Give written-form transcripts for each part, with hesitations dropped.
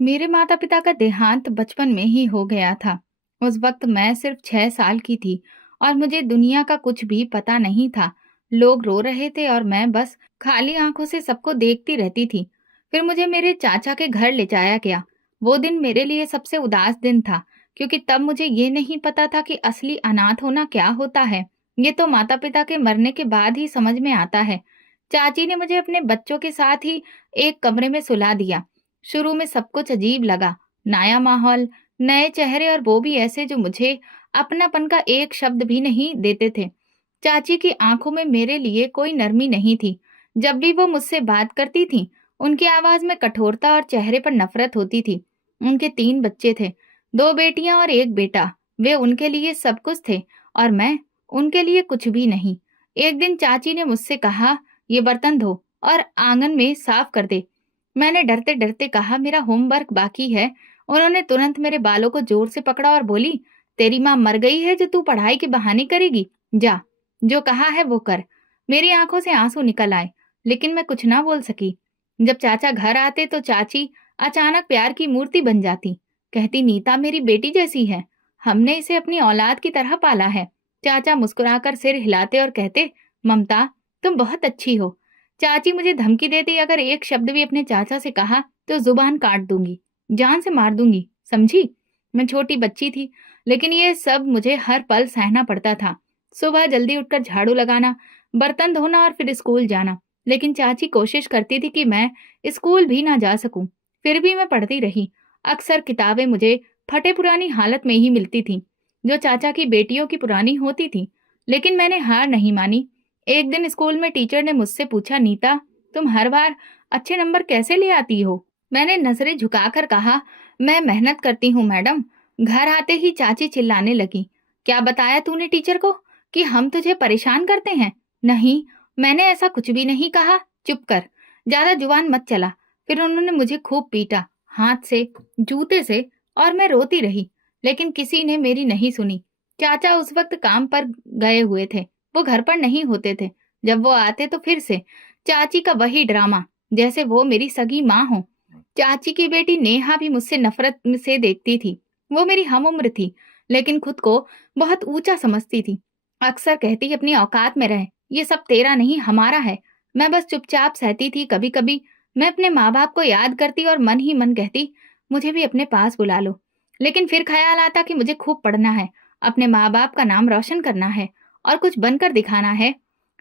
मेरे माता-पिता का देहांत बचपन में ही हो गया था। उस वक्त मैं सिर्फ 6 साल की थी और मुझे दुनिया का कुछ भी पता नहीं था। लोग रो रहे थे और मैं बस खाली आंखों से सबको देखती रहती थी। फिर मुझे मेरे चाचा के घर ले जाया गया। वो दिन मेरे लिए सबसे उदास दिन था, क्योंकि तब मुझे ये नहीं पता था कि असली अनाथ होना क्या होता है। ये तो माता-पिता के मरने के बाद ही समझ में आता है। चाची ने मुझे अपने बच्चों के साथ ही एक कमरे में सुला दिया। शुरू में सब कुछ अजीब लगा, नया माहौल, नए चेहरे और वो भी ऐसे जो मुझे अपनापन का एक शब्द भी नहीं देते थे। चाची की आंखों में मेरे लिए कोई नरमी नहीं थी। जब भी वो मुझसे बात करती थीं, उनकी आवाज में कठोरता और चेहरे पर नफरत होती थी। उनके 3 बच्चे थे, 2 बेटियां और 1 बेटा। वे उनके लिए सब कुछ थे और मैं उनके लिए कुछ भी नहीं। एक दिन चाची ने मुझसे कहा, ये बर्तन धो और आंगन में साफ कर दे। मैंने डरते डरते कहा, मेरा होमवर्क बाकी है। उन्होंने तुरंत मेरे बालों को जोर से पकड़ा और बोली, तेरी माँ मर गई है जो तू पढ़ाई के बहाने करेगी? जा, जो कहा है वो कर। मेरी आंखों से आंसू निकल आए, लेकिन मैं कुछ ना बोल सकी। जब चाचा घर आते तो चाची अचानक प्यार की मूर्ति बन जाती। कहती, नीता मेरी बेटी जैसी है, हमने इसे अपनी औलाद की तरह पाला है। चाचा मुस्कुराकर सिर हिलाते और कहते, ममता तुम बहुत अच्छी हो। चाची मुझे धमकी देती, अगर एक शब्द भी अपने चाचा से कहा तो जुबान काट दूंगी, जान से मार दूंगी, समझी? मैं छोटी बच्ची थी, लेकिन ये सब मुझे हर पल सहना पड़ता था। सुबह जल्दी उठकर झाड़ू लगाना, बर्तन धोना और फिर स्कूल जाना। लेकिन चाची कोशिश करती थी कि मैं स्कूल भी ना जा सकूं। फिर भी मैं पढ़ती रही। अक्सर किताबें मुझे फटे पुरानी हालत में ही मिलती थीं, जो चाचा की बेटियों की पुरानी होती थी। लेकिन मैंने हार नहीं मानी। एक दिन स्कूल में टीचर ने मुझसे पूछा, नीता तुम हर बार अच्छे नंबर कैसे ले आती हो? मैंने नजरें झुकाकर कहा, मैं मेहनत करती हूँ मैडम। घर आते ही चाची चिल्लाने लगी, क्या बताया तूने टीचर को कि हम तुझे परेशान करते हैं? नहीं, मैंने ऐसा कुछ भी नहीं कहा। चुप कर, ज्यादा जुबान मत चला। फिर उन्होंने मुझे खूब पीटा, हाथ से, जूते से, और मैं रोती रही। लेकिन किसी ने मेरी नहीं सुनी। चाचा उस वक्त काम पर गए हुए थे, वो घर पर नहीं होते थे। जब वो आते तो फिर से चाची का वही ड्रामा, जैसे वो मेरी सगी माँ हो। चाची की बेटी नेहा भी मुझसे नफरत से देखती थी। वो मेरी हम उम्र थी, लेकिन खुद को बहुत ऊंचा समझती थी। अक्सर कहती, अपनी औकात में रह, ये सब तेरा नहीं हमारा है। मैं बस चुपचाप सहती थी। कभी कभी मैं अपने माँ बाप को याद करती और मन ही मन कहती, मुझे भी अपने पास बुला लो। लेकिन फिर ख्याल आता कि मुझे खूब पढ़ना है, अपने माँ बाप का नाम रोशन करना है और कुछ बनकर दिखाना है।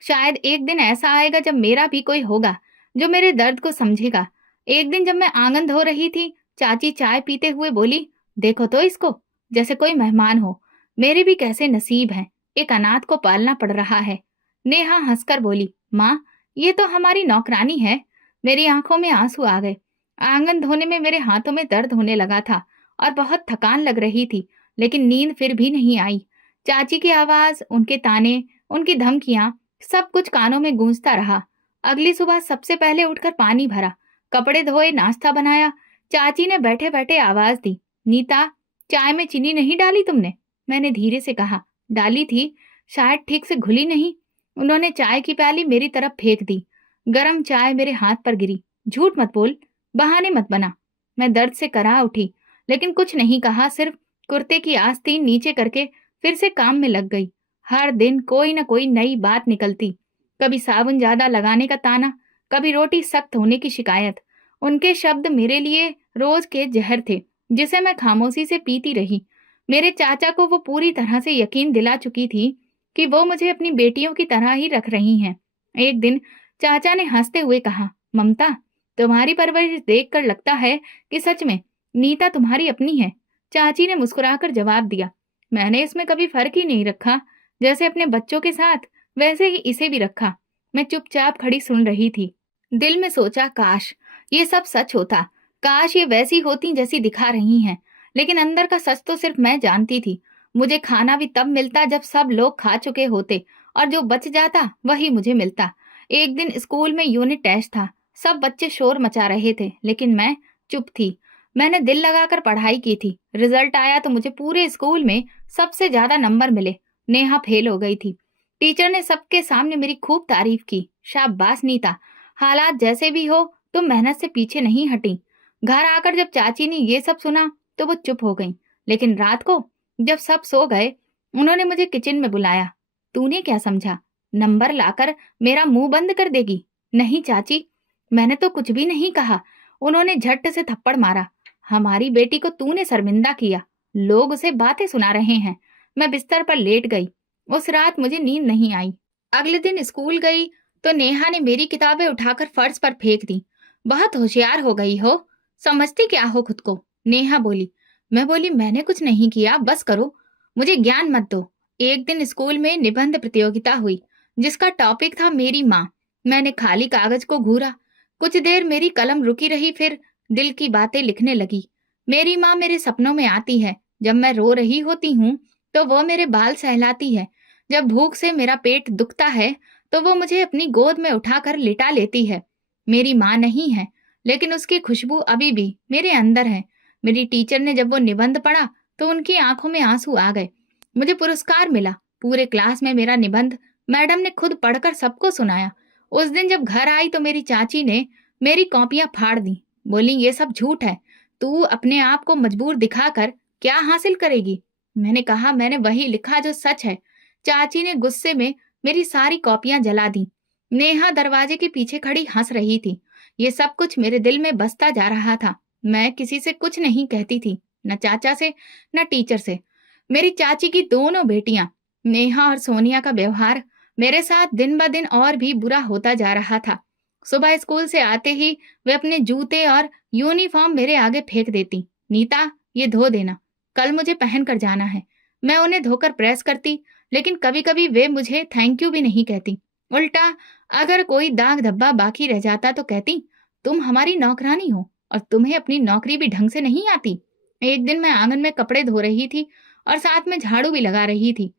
शायद एक दिन ऐसा आएगा जब मेरा भी कोई होगा जो मेरे दर्द को समझेगा। एक दिन जब मैं आंगन धो रही थी, चाची चाय पीते हुए बोली, देखो तो इसको, जैसे कोई मेहमान हो। मेरे भी कैसे नसीब हैं, एक अनाथ को पालना पड़ रहा है। नेहा हंसकर बोली, माँ ये तो हमारी नौकरानी है। मेरी आंखों में आंसू आ गए। आंगन धोने में मेरे हाथों में दर्द होने लगा था और बहुत थकान लग रही थी, लेकिन नींद फिर भी नहीं आई। चाची की आवाज, उनके ताने, उनकी धमकियां, सब कुछ कानों में गूंजता रहा। अगली सुबह सबसे पहले उठकर पानी भरा, कपड़े धोए, नाश्ता बनाया। चाची ने बैठे बैठे आवाज दी, नीता चाय में चीनी नहीं डाली तुमने? मैंने धीरे से कहा, डाली थी, शायद ठीक से घुली नहीं। उन्होंने चाय की प्याली मेरी तरफ फेंक दी। गरम चाय मेरे हाथ पर गिरी। झूठ मत बोल, बहाने मत बना। मैं दर्द से करा उठी, लेकिन कुछ नहीं कहा, सिर्फ कुर्ते की आस्तीन नीचे करके फिर से काम में लग गई। हर दिन कोई न कोई नई बात निकलती। कभी साबुन ज्यादा लगाने का ताना, कभी रोटी सख्त होने की शिकायत। उनके शब्द मेरे लिए रोज के जहर थे, जिसे मैं खामोशी से पीती रही। मेरे चाचा को वो पूरी तरह से यकीन दिला चुकी थी कि वो मुझे अपनी बेटियों की तरह ही रख रही हैं। एक दिन चाचा ने हंसते हुए कहा, ममता तुम्हारी परवरिश देखकर लगता है कि सच में नीता तुम्हारी अपनी है। चाची ने मुस्कुराकर जवाब दिया, मैंने इसमें कभी फर्क ही नहीं रखा। जैसे अपने बच्चों के साथ, वैसे ही इसे भी रखा। मैं चुपचाप खड़ी सुन रही थी। दिल में सोचा, काश ये सब सच होता, काश ये वैसी होती जैसी दिखा रही हैं। लेकिन अंदर का सच तो सिर्फ मैं जानती थी। मुझे खाना भी तब मिलता जब सब लोग खा चुके होते, और जो बच जाता वही मुझे मिलता। एक दिन स्कूल में यूनिट टेस्ट था। सब बच्चे शोर मचा रहे थे, लेकिन मैं चुप थी। मैंने दिल लगाकर पढ़ाई की थी। रिजल्ट आया तो मुझे पूरे स्कूल में सबसे ज्यादा नंबर मिले। नेहा फेल हो गई थी। टीचर ने सबके सामने मेरी खूब तारीफ की। शाबाश नीता, हालात जैसे भी हो तुम मेहनत से पीछे नहीं हटी। घर आकर जब चाची ने ये सब सुना तो वो चुप हो गईं। लेकिन रात को जब सब सो गए, उन्होंने मुझे किचन में बुलाया। तूने क्या समझा, नंबर लाकर मेरा मुंह बंद कर देगी? नहीं चाची, मैंने तो कुछ भी नहीं कहा। उन्होंने झट से थप्पड़ मारा। हमारी बेटी को तूने शर्मिंदा किया, लोग उसे बातें सुना रहे हैं। मैं बिस्तर पर लेट गई। उस रात मुझे नींद नहीं आई। अगले दिन स्कूल गई तो नेहा ने मेरी किताबें उठाकर फर्श पर फेंक दी। बहुत होशियार हो गई हो, समझती क्या हो खुद को? नेहा बोली। मैं बोली, मैंने कुछ नहीं किया, बस करो, मुझे ज्ञान मत दो। एक दिन स्कूल में निबंध प्रतियोगिता हुई जिसका टॉपिक था मेरी माँ। मैंने खाली कागज को घूरा। कुछ देर मेरी कलम रुकी रही, फिर दिल की बातें लिखने लगी। मेरी माँ मेरे सपनों में आती है। जब मैं रो रही होती हूँ तो वो मेरे बाल सहलाती है। जब भूख से मेरा पेट दुखता है तो वो मुझे अपनी गोद में उठाकर लिटा लेती है। मेरी माँ नहीं है, लेकिन उसकी खुशबू अभी भी मेरे अंदर है। मेरी टीचर ने जब वो निबंध पढ़ा तो उनकी आंखों में आंसू आ गए। मुझे पुरस्कार मिला। पूरे क्लास में मेरा निबंध मैडम ने खुद पढ़कर सबको सुनाया। उस दिन जब घर आई तो मेरी चाची ने मेरी कॉपियां फाड़ दी। बोली, ये सब झूठ है, तू अपने आप को मजबूर दिखाकर क्या हासिल करेगी? मैंने कहा, मैंने वही लिखा जो सच है। चाची ने गुस्से में मेरी सारी कॉपियां जला दी। नेहा दरवाजे के पीछे खड़ी हंस रही थी। ये सब कुछ मेरे दिल में बसता जा रहा था। मैं किसी से कुछ नहीं कहती थी, न चाचा से न टीचर से। मेरी चाची की दोनों बेटियां नेहा और सोनिया का व्यवहार मेरे साथ दिन ब दिन और भी बुरा होता जा रहा था। सुबह स्कूल से आते ही वे अपने जूते और यूनिफॉर्म मेरे आगे फेंक देती। नीता, ये धो देना, कल मुझे पहन कर जाना है। मैं उन्हें धोकर प्रेस करती, लेकिन कभी कभी वे मुझे थैंक यू भी नहीं कहती। उल्टा अगर कोई दाग धब्बा बाकी रह जाता तो कहती, तुम हमारी नौकरानी हो और तुम्हें अपनी नौकरी भी ढंग से नहीं आती। एक दिन मैं आंगन में कपड़े धो रही थी और साथ में झाड़ू भी लगा रही थी।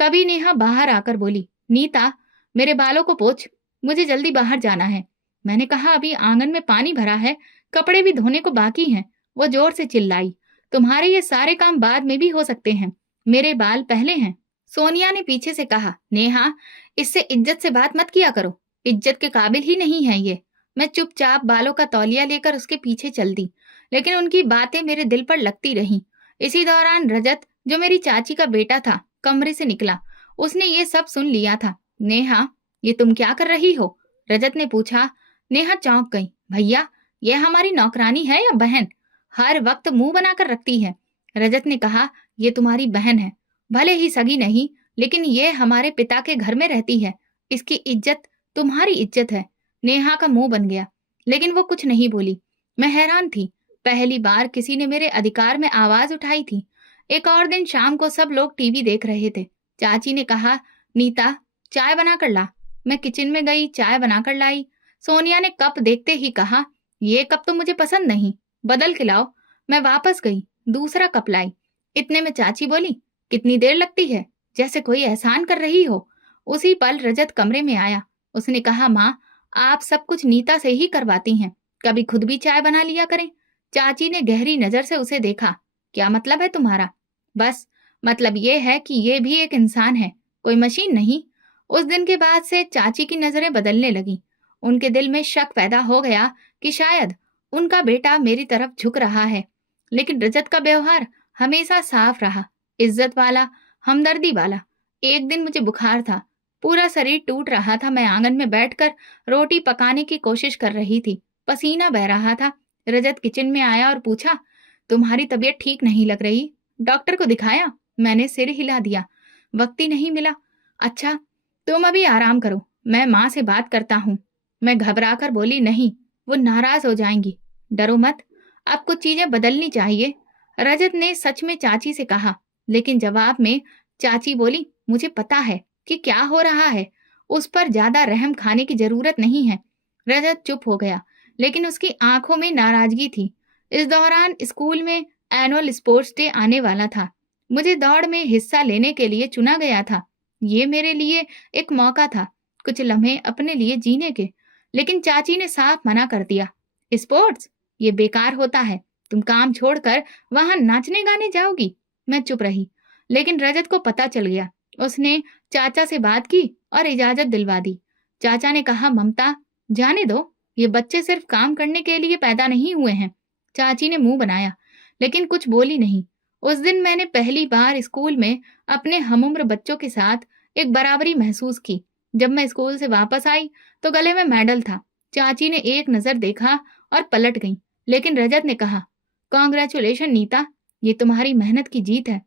तभी नेहा बाहर आकर बोली, नीता, मेरे बालों को पोंछ, मुझे जल्दी बाहर जाना है। मैंने कहा, अभी आंगन में पानी भरा है, कपड़े भी धोने को बाकी हैं। वो जोर से चिल्लाई, तुम्हारे ये सारे काम बाद में भी हो सकते हैं, मेरे बाल पहले हैं। सोनिया ने पीछे से कहा, नेहा, इससे इज्जत से बात मत किया करो, इज्जत के काबिल ही नहीं है ये। मैं चुपचाप बालों का तौलिया लेकर उसके पीछे चल दी, लेकिन उनकी बातें मेरे दिल पर लगती रहीं। इसी दौरान रजत, जो मेरी चाची का बेटा था, कमरे से निकला। उसने ये सब सुन लिया था। नेहा, ये तुम क्या कर रही हो? रजत ने पूछा। नेहा चौंक गई। भैया, ये हमारी नौकरानी है या बहन? हर वक्त मुंह बनाकर रखती है। रजत ने कहा, ये तुम्हारी बहन है, भले ही सगी नहीं, लेकिन ये हमारे पिता के घर में रहती है। इसकी इज्जत तुम्हारी इज्जत है। नेहा का मुंह बन गया, लेकिन वो कुछ नहीं बोली। मैं हैरान थी, पहली बार किसी ने मेरे अधिकार में आवाज उठाई थी। एक और दिन शाम को सब लोग टीवी देख रहे थे। चाची ने कहा, नीता, चाय बना कर ला। मैं किचन में गई, चाय बनाकर लाई। सोनिया ने कप देखते ही कहा, ये कप तो मुझे पसंद नहीं, बदल के लाओ। मैं वापस गई, दूसरा कप लाई। इतने में चाची बोली, कितनी देर लगती है, जैसे कोई एहसान कर रही हो। उसी पल रजत कमरे में आया। उसने कहा, माँ, आप सब कुछ नीता से ही करवाती हैं, कभी खुद भी चाय बना लिया करें। चाची ने गहरी नजर से उसे देखा। क्या मतलब है तुम्हारा? बस मतलब ये है कि ये भी एक इंसान है, कोई मशीन नहीं। उस दिन के बाद से चाची की नजरें बदलने लगी। उनके दिल में शक पैदा हो गया कि शायद उनका बेटा मेरी तरफ झुक रहा है। लेकिन रजत का व्यवहार हमेशा साफ रहा, इज्जत वाला, हमदर्दी वाला। एक दिन मुझे बुखार था, पूरा शरीर टूट रहा था। मैं आंगन में बैठकर रोटी पकाने की कोशिश कर रही थी, पसीना बह रहा था। रजत किचन में आया और पूछा, तुम्हारी तबीयत ठीक नहीं लग रही, डॉक्टर को दिखाया? मैंने सिर हिला दिया, वक्त ही नहीं मिला। अच्छा, तुम अभी आराम करो, मैं माँ से बात करता हूँ। मैं घबराकर बोली, नहीं, वो नाराज हो जाएंगी। डरो मत, अब कुछ चीजें बदलनी चाहिए। रजत ने सच में चाची से कहा, लेकिन जवाब में चाची बोली, मुझे पता है कि क्या हो रहा है, उस पर ज्यादा रहम खाने की जरूरत नहीं है। रजत चुप हो गया, लेकिन उसकी आंखों में नाराजगी थी। इस दौरान स्कूल में एनुअल स्पोर्ट्स डे आने वाला था। मुझे दौड़ में हिस्सा लेने के लिए चुना गया था। ये मेरे लिए एक मौका था, कुछ लम्हे अपने लिए जीने के। लेकिन चाची ने साफ मना कर दिया, स्पोर्ट्स ये बेकार होता है, तुम काम छोड़कर वहां नाचने गाने जाओगी। मैं चुप रही, लेकिन रजत को पता चल गया। उसने चाचा से बात की और इजाजत दिलवा दी। चाचा ने कहा, ममता, जाने दो, ये बच्चे सिर्फ काम करने के लिए पैदा नहीं हुए हैं, चाची ने मुंह बनाया, लेकिन कुछ बोली नहीं। उस दिन मैंने पहली बार स्कूल में अपने हमउम्र बच्चों के साथ एक बराबरी महसूस की। जब मैं स्कूल से वापस आई तो गले में मेडल था। चाची ने एक नजर देखा और पलट गई, लेकिन रजत ने कहा, कॉन्ग्रेचुलेशन नीता, ये तुम्हारी मेहनत की जीत है।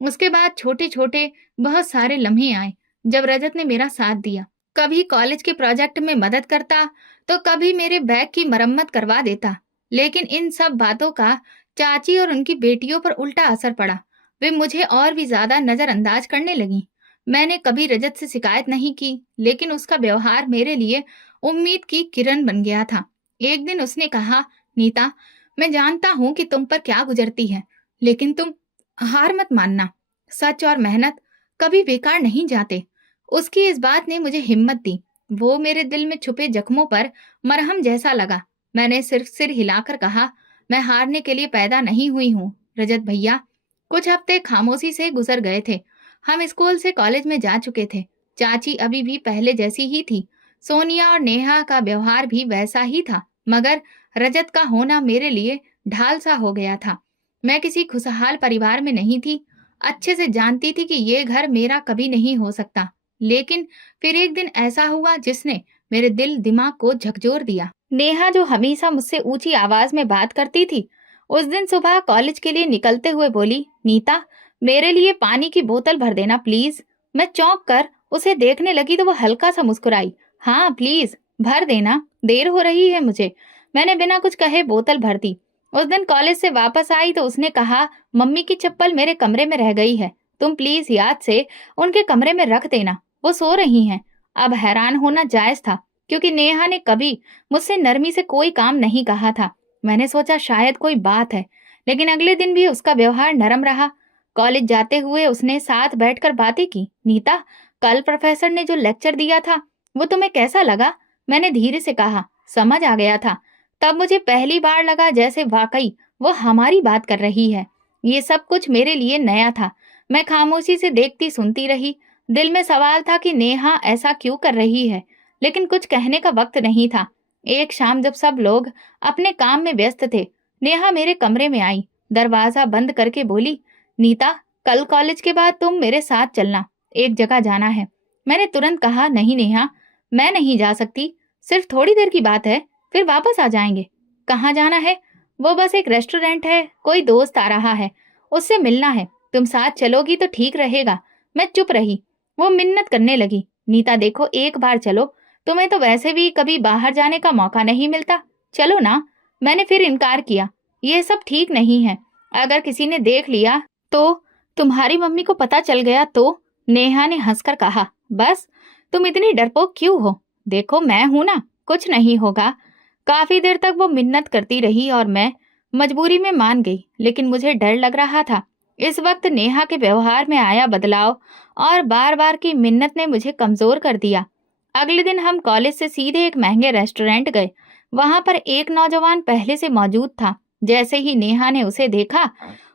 उसके बाद छोटे छोटे बहुत सारे लम्हे आए जब रजत ने मेरा साथ दिया। कभी कॉलेज के प्रोजेक्ट में मदद करता, तो कभी मेरे बैग की मरम्मत करवा देता। लेकिन इन सब बातों का चाची और उनकी बेटियों पर उल्टा असर पड़ा। वे मुझे और भी ज्यादा नजरअंदाज करने लगी। मैंने कभी रजत से शिकायत नहीं की, लेकिन उसका व्यवहार मेरे लिए उम्मीद की किरण बन गया था। एक दिन उसने कहा, नीता, मैं जानता हूं कि तुम पर क्या गुजरती है, लेकिन तुम हार मत मानना। सच और मेहनत कभी बेकार नहीं जाते। उसकी इस बात ने मुझे हिम्मत दी। वो मेरे दिल में छुपे जख्मों पर मरहम जैसा लगा। मैंने सिर्फ सिर हिलाकर कहा, मैं हारने के लिए पैदा नहीं हुई हूँ रजत भैया। कुछ हफ्ते खामोशी से गुजर गए थे। हम स्कूल से कॉलेज में जा चुके थे। चाची अभी भी पहले जैसी ही थी। सोनिया और नेहा का व्यवहार भी वैसा ही था, मगर रजत का होना मेरे लिए ढाल सा हो गया था। मैं किसी खुशहाल परिवार में नहीं थी। अच्छे से जानती थी कि ये घर मेरा कभी नहीं हो सकता। लेकिन फिर एक दिन ऐसा हुआ जिसने मेरे दिल दिमाग को झकझोर दिया। नेहा, जो हमेशा मुझसे ऊंची आवाज में बात करती थी, उस दिन सुबह कॉलेज के लिए निकलते हुए बोली, नीता, मेरे लिए पानी की बोतल भर देना प्लीज। मैं चौंक कर उसे देखने लगी तो वो हल्का सा मुस्कुराई। हाँ प्लीज, भर देना, देर हो रही है मुझे। मैंने बिना कुछ कहे बोतल भर दी। उस दिन कॉलेज से वापस आई तो उसने कहा, मम्मी की चप्पल मेरे कमरे में रह गई है, तुम प्लीज याद से उनके कमरे में रख देना, वो सो रही हैं। अब हैरान होना जायज था, क्योंकि नेहा ने कभी मुझसे नरमी से कोई काम नहीं कहा था। मैंने सोचा शायद कोई बात है, लेकिन अगले दिन भी उसका व्यवहार नरम रहा। कॉलेज जाते हुए उसने साथ बैठकर बातें की। नीता, कल प्रोफेसर ने जो लेक्चर दिया था वो तुम्हें कैसा लगा? मैंने धीरे से कहा। समझ आ गया था। तब मुझे पहली बार लगा जैसे वाकई वो हमारी बात कर रही है। ये सब कुछ मेरे लिए नया था। मैं खामोशी से देखती सुनती रही। दिल में सवाल था कि नेहा ऐसा क्यों कर रही है, लेकिन कुछ कहने का वक्त नहीं था। एक शाम जब सब लोग अपने काम में व्यस्त थे, नेहा मेरे कमरे में आई। दरवाजा बंद करके बोली, नीता, कल कॉलेज के बाद तुम मेरे साथ चलना, एक जगह जाना है। मैंने तुरंत कहा, नहीं नेहा, मैं नहीं जा सकती, सिर्फ थोड़ी देर की बात है, फिर वापस आ जाएंगे। कहाँ जाना है? वो बस एक रेस्टोरेंट है, कोई दोस्त आ रहा है, उससे मिलना है, तुम साथ चलोगी तो ठीक रहेगा। मैं चुप रही। वो मिन्नत करने लगी, नीता देखो, एक बार चलो, तुम्हें तो वैसे भी कभी बाहर जाने का मौका नहीं मिलता, चलो ना। मैंने फिर इनकार किया। ये सब ठीक नहीं है, अगर किसी ने देख लिया तो, तुम्हारी मम्मी को पता चल गया तो। नेहा ने हंसकर कहा, बस तुम इतनी डरपोक क्यों हो? देखो मैं हूं ना, कुछ नहीं होगा। काफी देर तक वो मिन्नत करती रही और मैं मजबूरी में मान गई, लेकिन मुझे डर लग रहा था। इस वक्त नेहा के व्यवहार में आया बदलाव और बार बार की मिन्नत ने मुझे कमजोर कर दिया। अगले दिन हम कॉलेज से सीधे एक महंगे रेस्टोरेंट गए। वहां पर एक नौजवान पहले से मौजूद था। जैसे ही नेहा ने उसे देखा,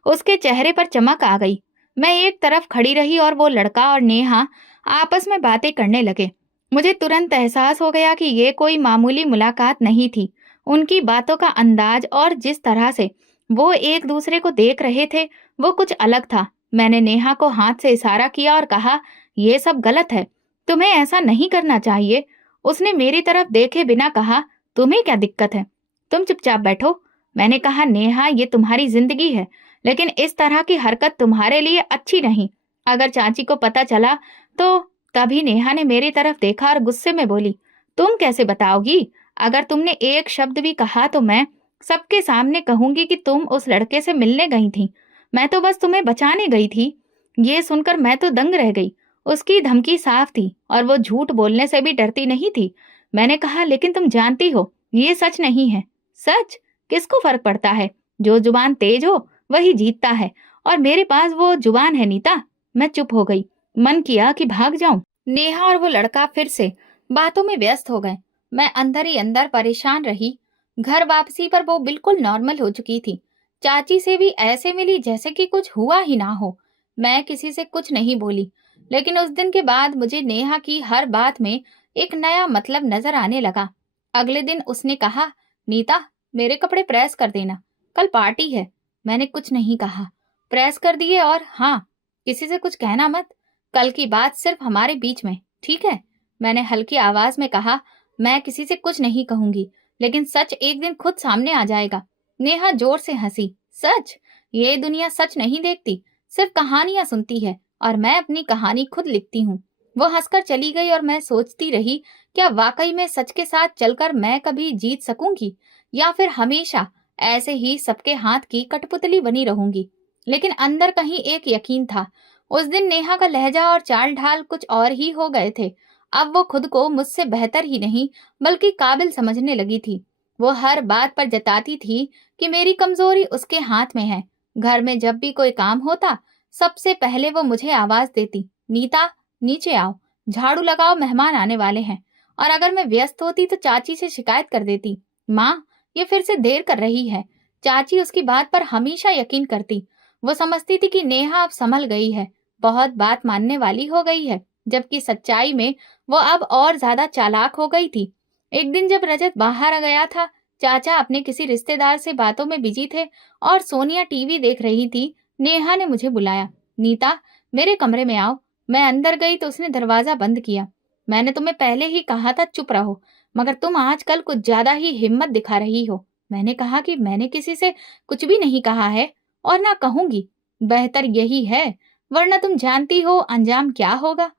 उसके चेहरे पर चमक आ गई। मैं एक तरफ खड़ी रही और वो लड़का और नेहा आपस में बातें करने लगे। मुझे तुरंत एहसास हो गया कि ये कोई मामूली मुलाकात नहीं थी। उनकी बातों का अंदाज और जिस तरह से वो एक दूसरे को देख रहे थे, वो कुछ अलग था। मैंने नेहा को हाथ से इशारा किया और कहा, ये सब गलत है, तुम्हें ऐसा नहीं करना चाहिए। उसने मेरी तरफ देखे बिना कहा, तुम्हें क्या दिक्कत है, तुम चुपचाप बैठो। मैंने कहा, नेहा, ये तुम्हारी जिंदगी है, लेकिन इस तरह की हरकत तुम्हारे लिए अच्छी नहीं। अगर चाची को पता चला तो। तभी नेहा ने मेरी तरफ देखा और गुस्से में बोली, तुम कैसे बताओगी? अगर तुमने एक शब्द भी कहा तो मैं सबके सामने कहूंगी कि तुम उस लड़के से मिलने गई थी। मैं तो बस तुम्हें बचाने गई थी। ये सुनकर मैं तो दंग रह गई। उसकी धमकी साफ थी और वो झूठ बोलने से भी डरती नहीं थी। मैंने कहा, लेकिन तुम जानती हो ये सच नहीं है। सच? किसको फर्क पड़ता है? जो जुबान तेज हो वही जीतता है, और मेरे पास वो जुबान है नीता। मैं चुप हो गई। मन किया कि भाग जाऊं। नेहा और वो लड़का फिर से बातों में व्यस्त हो गए। मैं अंदर ही अंदर परेशान रही। घर वापसी पर वो बिल्कुल नॉर्मल हो चुकी थी। चाची से भी ऐसे मिली जैसे कि कुछ हुआ ही ना हो। मैं किसी से कुछ नहीं बोली, लेकिन उस दिन के बाद मुझे नेहा की हर बात में एक नया मतलब नजर आने लगा। अगले दिन उसने कहा, नीता, मेरे कपड़े प्रेस कर देना। कल पार्टी है। मैंने कुछ नहीं कहा, प्रेस कर दिए। और हाँ, किसी से कुछ कहना मत। कल की बात सिर्फ हमारे बीच में, ठीक है? मैंने हल्की आवाज में कहा। मैं किसी से कुछ नहीं कहूंगी, लेकिन सच एक दिन खुद सामने आ जाएगा। नेहा जोर से हंसी। सच? ये दुनिया सच नहीं देखती, सिर्फ कहानियां सुनती है, और मैं अपनी कहानी खुद लिखती हूँ। वो हंसकर चली गई और मैं सोचती रही, क्या वाकई में सच के साथ चलकर मैं कभी जीत सकूंगी, या फिर हमेशा ऐसे ही सबके हाथ की कठपुतली बनी रहूंगी। लेकिन अंदर कहीं एक यकीन था। उस दिन नेहा का लहजा और चाल ढाल कुछ और ही हो गए थे। अब वो खुद को मुझसे बेहतर ही नहीं, बल्कि काबिल समझने लगी थी। वो हर बात पर जताती थी कि मेरी कमजोरी उसके हाथ में है। घर में जब भी कोई काम होता, सबसे पहले वो मुझे आवाज देती, नीता, नीचे आओ, झाड़ू लगाओ, मेहमान आने वाले हैं। और अगर मैं व्यस्त होती तो चाची से शिकायत कर देती, माँ, ये फिर से देर कर रही है। चाची उसकी बात पर हमेशा यकीन करती। वो समझती थी कि नेहा अब संभल गई है, बहुत बात मानने वाली हो गई है, जबकि सच्चाई में वो अब और ज्यादा चालाक हो गई थी। एक दिन जब रजत बाहर आ गया था, चाचा अपने किसी रिश्तेदार से बातों में बिजी थे और सोनिया टीवी देख रही थी, नेहा ने मुझे बुलाया। नीता, मेरे कमरे में आओ। मैं अंदर गई तो उसने दरवाजा बंद किया। मैंने तुम्हें पहले ही कहा था चुप रहो, मगर तुम आजकल कुछ ज्यादा ही हिम्मत दिखा रही हो। मैंने कहा कि मैंने किसी से कुछ भी नहीं कहा है, और ना कहूंगी। बेहतर यही है, वरना तुम जानती हो अंजाम क्या होगा।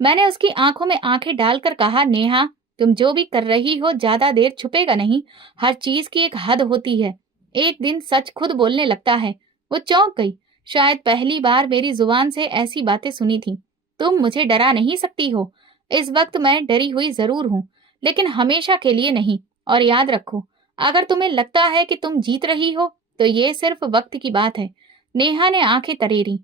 मैंने उसकी आंखों में आंखें डालकर कहा, नेहा, तुम जो भी कर रही हो ज्यादा देर छुपेगा नहीं। हर चीज की एक हद होती है। एक दिन सच खुद बोलने लगता है। वो चौंक गई। शायद पहली बार मेरी जुबान से ऐसी बातें सुनी थी। तुम मुझे डरा नहीं सकती हो। इस वक्त मैं डरी हुई जरूर हूँ, लेकिन हमेशा के लिए नहीं। और याद रखो, अगर तुम्हें लगता है कि तुम जीत रही हो, तो ये सिर्फ वक्त की बात है। नेहा ने आंखें तरेरी।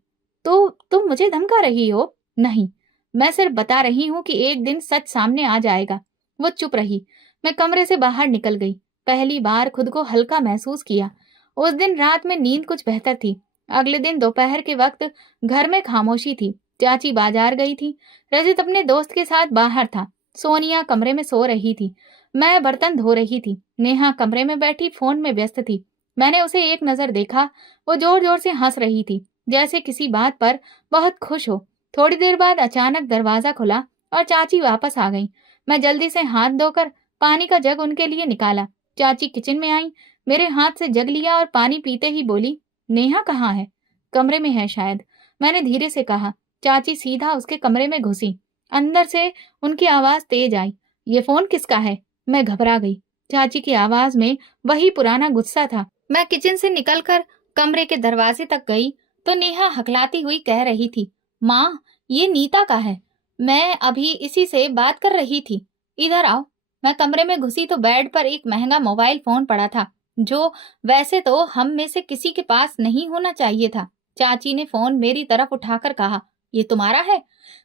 तो तुम मुझे धमका रही हो? नहीं, मैं सिर्फ बता रही हूँ कि एक दिन सच सामने आ जाएगा। वो चुप रही। मैं कमरे से बाहर निकल गई। पहली बार खुद को हल्का महसूस किया। उस दिन रात में नींद कुछ बेहतर थी। अगले दिन दोपहर के वक्त घर में खामोशी थी। चाची बाजार गई थी। रजत अपने दोस्त के साथ बाहर था। सोनिया कमरे में सो रही थी। मैं बर्तन धो रही थी। नेहा कमरे में बैठी फोन में व्यस्त थी। मैंने उसे एक नजर देखा। वो जोर जोर से हंस रही थी, जैसे किसी बात पर बहुत खुश हो। थोड़ी देर बाद अचानक दरवाजा खुला और चाची वापस आ गई। मैं जल्दी से हाथ धोकर पानी का जग उनके लिए निकाला। चाची किचन में आई, मेरे हाथ से जग लिया और पानी पीते ही बोली, नेहा कहाँ है? कमरे में है शायद, मैंने धीरे से कहा। चाची सीधा उसके कमरे में घुसी। अंदर से उनकी आवाज तेज आई, ये फोन किसका है? मैं घबरा गई। चाची की आवाज में वही पुराना गुस्सा था। मैं किचन से निकलकर कमरे के दरवाजे तक गई तो नेहा हकलाती हुई कह रही थी, माँ, ये नीता का है। मैं अभी इसी से बात कर रही थी। इधर आओ। मैं कमरे में घुसी तो बेड पर एक महंगा मोबाइल फोन पड़ा था, जो वैसे तो हम में से किसी के पास नहीं होना चाहिए था। चाची ने फोन मेरी तरफ उठाकर कहा, ये तुम्हारा है?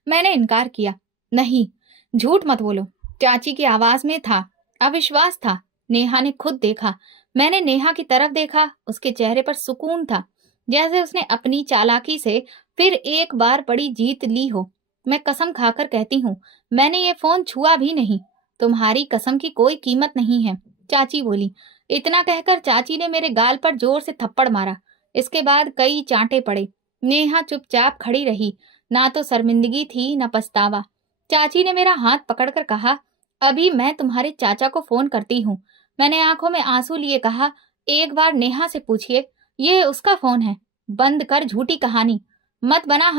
मैंने इनकार किया। नहीं, झूठ मत बोलो। चाची की आवाज में था अविश्वास था। नेहा ने खुद देखा। मैंने नेहा की तरफ देखा। उसके चेहरे पर सुकून था, जैसे उसने अपनी चालाकी से फिर एक बार बड़ी जीत ली हो। मैं कसम खाकर कहती हूँ, मैंने ये फोन छुआ भी नहीं। तुम्हारी कसम की कोई कीमत नहीं है, चाची बोली। इतना कहकर चाची ने मेरे गाल पर जोर से थप्पड़ मारा। इसके बाद कई चांटे पड़े। नेहा चुपचाप खड़ी रही। ना तो शर्मिंदगी थी, न पछतावा। चाची ने मेरा हाथ पकड़कर कहा, अभी मैं तुम्हारे चाचा को फोन करती हूँ। मैंने आंखों में आंसू लिए कहा, एक बार नेहा से पूछिए, ये उसका फोन है। बंद कर झूठी कहानी। मत बना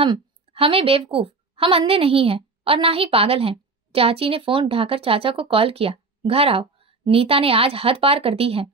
हमें बेवकूफ। हम अंधे नहीं हैं और ना ही पागल हैं। चाची ने फोन उठाकर चाचा को कॉल किया, घर आओ, नीता ने आज हद पार कर दी है।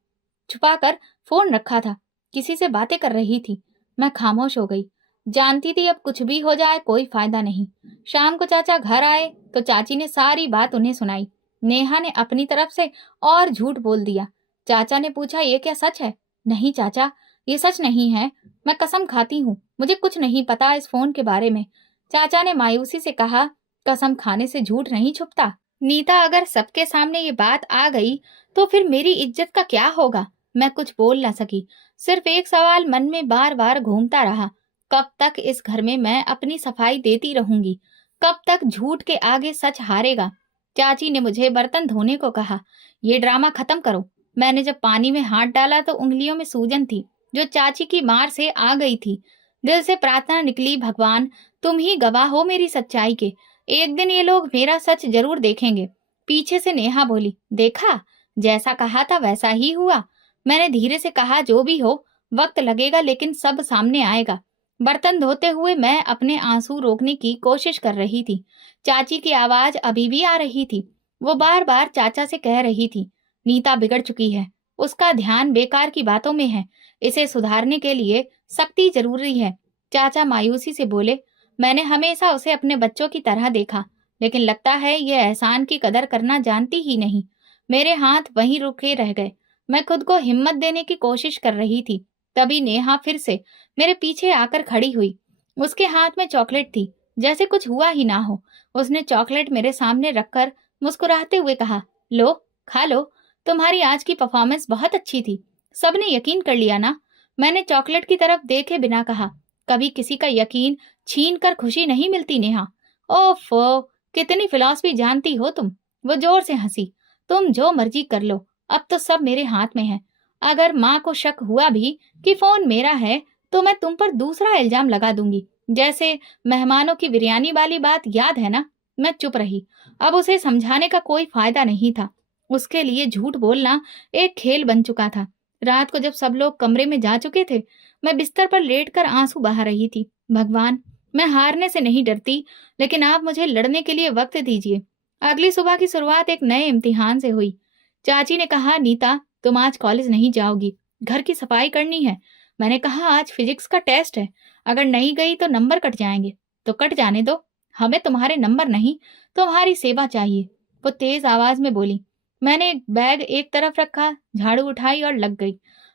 छुपाकर फोन रखा था, किसी से बातें कर रही थी। मैं खामोश हो गई। जानती थी अब कुछ भी हो जाए कोई फायदा नहीं। शाम को चाचा घर आए तो चाची ने सारी बात उन्हें सुनाई। नेहा ने अपनी तरफ से और झूठ बोल दिया। चाचा ने पूछा, ये क्या सच है? नहीं चाचा, ये सच नहीं है। मैं कसम खाती हूँ, मुझे कुछ नहीं पता इस फोन के बारे में। चाचा ने मायूसी से कहा, कसम खाने से झूठ नहीं छुपता। नीता, अगर सबके सामने ये बात आ गई तो फिर मेरी इज्जत का क्या होगा? मैं कुछ बोल न सकी। सिर्फ एक सवाल मन में बार बार घूमता रहा, कब तक इस घर में मैं अपनी सफाई देती रहूंगी? कब तक झूठ के आगे सच हारेगा? चाची ने मुझे बर्तन धोने को कहा, ये ड्रामा खत्म करो। मैंने जब पानी में हाथ डाला तो उंगलियों में सूजन थी, जो चाची की मार से आ गई थी। दिल से प्रार्थना निकली, भगवान तुम ही गवाह हो मेरी सच्चाई के। एक दिन ये लोग मेरा सच जरूर देखेंगे। पीछे से नेहा बोली, देखा, जैसा कहा था वैसा ही हुआ। मैंने धीरे से कहा, जो भी हो, वक्त लगेगा लेकिन सब सामने आएगा। बर्तन धोते हुए मैं अपने आंसू रोकने की कोशिश कर रही थी। चाची की आवाज अभी भी आ रही थी। वो बार बार चाचा से कह रही थी, नीता बिगड़ चुकी है, उसका ध्यान बेकार की बातों में है, इसे सुधारने के लिए सख्ती जरूरी है। चाचा मायूसी से बोले, मैंने हमेशा उसे अपने बच्चों की तरह देखा, लेकिन लगता है ये एहसान की कदर करना जानती ही नहीं। मेरे हाथ वहीं रुके रह गए। मैं खुद को हिम्मत देने की कोशिश कर रही थी। तभी नेहा फिर से मेरे पीछे आकर खड़ी हुई। उसके हाथ में चॉकलेट थी, जैसे कुछ हुआ ही ना हो। उसने चॉकलेट मेरे सामने रखकर मुस्कुराते हुए कहा, लो, खा लो, तुम्हारी आज की परफॉर्मेंस बहुत अच्छी थी। सबने यकीन कर लिया ना? मैंने चॉकलेट की तरफ देखे बिना कहा। कभी किसी का यकीन छीन कर खुशी नहीं मिलती नेहा। ओफो, कितनी फिलॉसफी जानती हो तुम। वो जोर से हंसी। तुम जो मर्जी कर लो, अब तो सब मेरे हाथ में है। अगर माँ को शक हुआ भी कि फोन मेरा है, तो मैं तुम पर दूसरा इल्जाम लगा दूंगी। जैसे मेहमानों की बिरयानी वाली बात याद है ना? मैं चुप रही। अब उसे समझाने का कोई फायदा नहीं था। उसके लिए झूठ बोलना एक खेल बन चुका था। रात को जब सब लोग कमरे में जा चुके थे, मैं बिस्तर पर लेटकर आंसू बहा रही थी। भगवान, मैं हारने से नहीं डरती, लेकिन आप मुझे लड़ने के लिए वक्त दीजिए। अगली सुबह की शुरुआत एक नए इम्तिहान से हुई। चाची ने कहा, नीता, तुम आज कॉलेज नहीं जाओगी, घर की सफाई करनी है। मैंने कहा, आज फिजिक्स का टेस्ट है, अगर नहीं गई तो नंबर कट जाएंगे। तो कट जाने दो, हमें तुम्हारे नंबर नहीं, तुम्हारी सेवा चाहिए। वो तेज आवाज में बोली। मैंने बैग एक तरफ रखा, झाड़ू उठाई और लग गई।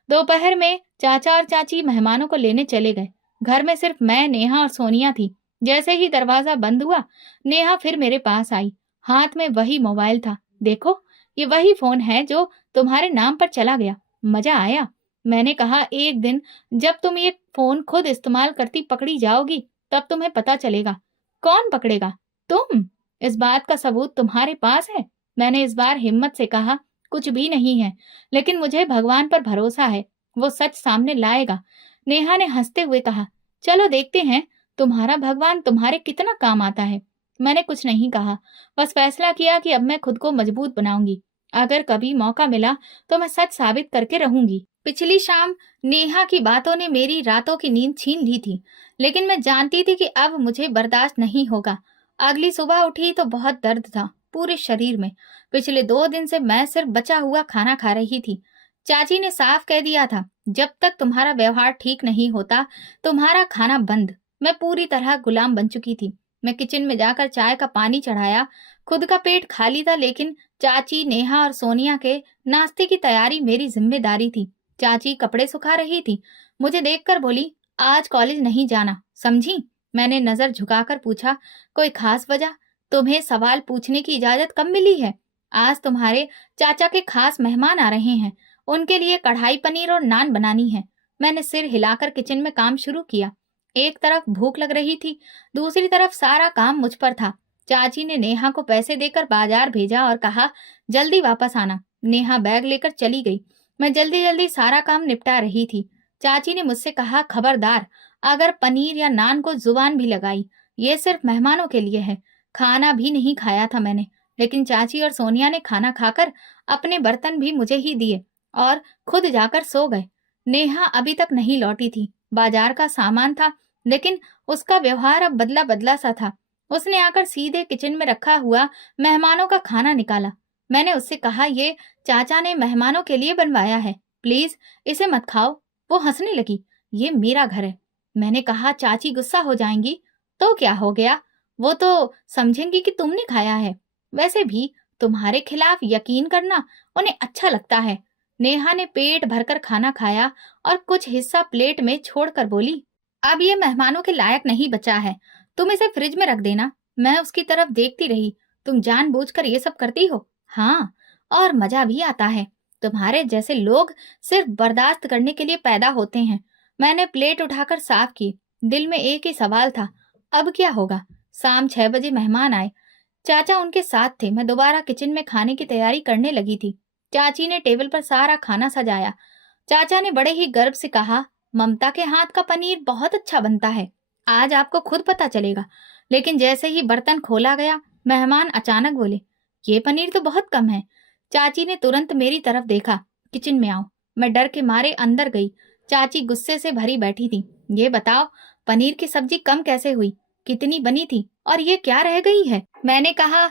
दोपहर में चाचा और चाची मेहमानों को लेने चले गए। घर में सिर्फ मैं, नेहा और सोनिया थी। जैसे ही दरवाजा बंद हुआ, नेहा फिर मेरे पास आई। हाथ में वही मोबाइल था। देखो, ये वही फोन है जो तुम्हारे नाम पर चला गया। मजा आया? मैंने कहा, एक दिन जब तुम ये फोन खुद इस्तेमाल करती पकड़ी जाओगी, तब तुम्हें पता चलेगा। कौन पकड़ेगा? तुम। इस बात का सबूत तुम्हारे पास है? मैंने इस बार हिम्मत से कहा, कुछ भी नहीं है, लेकिन मुझे भगवान पर भरोसा है, वो सच सामने लाएगा। नेहा ने हंसते हुए कहा, चलो देखते हैं तुम्हारा भगवान तुम्हारे कितना काम आता है। मैंने कुछ नहीं कहा, बस फैसला किया कि अब मैं खुद को मजबूत बनाऊंगी। अगर कभी मौका मिला तो मैं सच साबित करके रहूंगी। पिछली शाम नेहा की बातों ने मेरी रातों की नींद छीन ली थी, लेकिन मैं जानती थी कि अब मुझे बर्दाश्त नहीं होगा। अगली सुबह उठी तो बहुत दर्द था पूरे शरीर में। पिछले 2 दिन से मैं सिर्फ बचा हुआ खाना खा रही थी। चाची ने साफ कह दिया था, जब तक तुम्हारा व्यवहार ठीक नहीं होता, तुम्हारा खाना बंद। मैं पूरी तरह गुलाम बन चुकी थी। मैं किचन में जाकर चाय का पानी चढ़ाया। खुद का पेट खाली था, लेकिन चाची, नेहा और सोनिया के नाश्ते की तैयारी मेरी जिम्मेदारी थी। चाची कपड़े सुखा रही थी। मुझे देखकर बोली, आज कॉलेज नहीं जाना, समझी? मैंने नजर झुकाकर पूछा, कोई खास वजह? तुम्हें सवाल पूछने की इजाजत कब मिली है? आज तुम्हारे चाचा के खास मेहमान आ रहे हैं, उनके लिए कढ़ाई पनीर और नान बनानी है। मैंने सिर हिलाकर किचन में काम शुरू किया। एक तरफ भूख लग रही थी, दूसरी तरफ सारा काम मुझ पर था। चाची ने नेहा को पैसे देकर बाजार भेजा और कहा, जल्दी वापस आना। नेहा बैग लेकर चली गई। मैं जल्दी जल्दी सारा काम निपटा रही थी। चाची ने मुझसे कहा, खबरदार, अगर पनीर या नान को जुबान भी लगाई, ये सिर्फ मेहमानों के लिए है। खाना भी नहीं खाया था मैंने, लेकिन चाची और सोनिया ने खाना खाकर अपने बर्तन भी मुझे ही दिए और खुद जाकर सो गए। नेहा अभी तक नहीं लौटी थी। बाजार का सामान था, लेकिन उसका व्यवहार अब बदला बदला सा था। उसने आकर सीधे किचन में रखा हुआ मेहमानों का खाना निकाला। मैंने उससे कहा, ये चाचा ने मेहमानों के लिए बनवाया है, प्लीज इसे मत खाओ। वो हंसने लगी, ये मेरा घर है। मैंने कहा, चाची गुस्सा हो जाएंगी। तो क्या हो गया, वो तो समझेंगी कि तुमने खाया है। वैसे भी तुम्हारे खिलाफ यकीन करना उन्हें अच्छा लगता है। नेहा ने पेट भरकर खाना खाया और कुछ हिस्सा प्लेट में छोड़कर बोली, अब ये मेहमानों के लायक नहीं बचा है, तुम इसे फ्रिज में रख देना। मैं उसकी तरफ देखती रही। तुम जानबूझकर ये सब करती हो? हाँ, और मजा भी आता है। तुम्हारे जैसे लोग सिर्फ बर्दाश्त करने के लिए पैदा होते हैं। मैंने प्लेट उठाकर साफ की। दिल में एक ही सवाल था, अब क्या होगा? शाम 6 बजे मेहमान आए। चाचा उनके साथ थे। मैं दोबारा किचन में खाने की तैयारी करने लगी थी। चाची ने टेबल पर सारा खाना सजाया। चाचा ने बड़े ही गर्व से कहा, ममता के हाथ का पनीर बहुत अच्छा बनता है, आज आपको खुद पता चलेगा। लेकिन जैसे ही बर्तन खोला गया, मेहमान अचानक बोले, ये पनीर तो बहुत कम है। चाची ने तुरंत मेरी तरफ देखा, किचन में आओ। मैं डर के मारे अंदर गई। चाची गुस्से से भरी बैठी थी। ये बताओ, पनीर की सब्जी कम कैसे हुई? कितनी बनी थी और ये क्या रह गई है? मैंने कहा,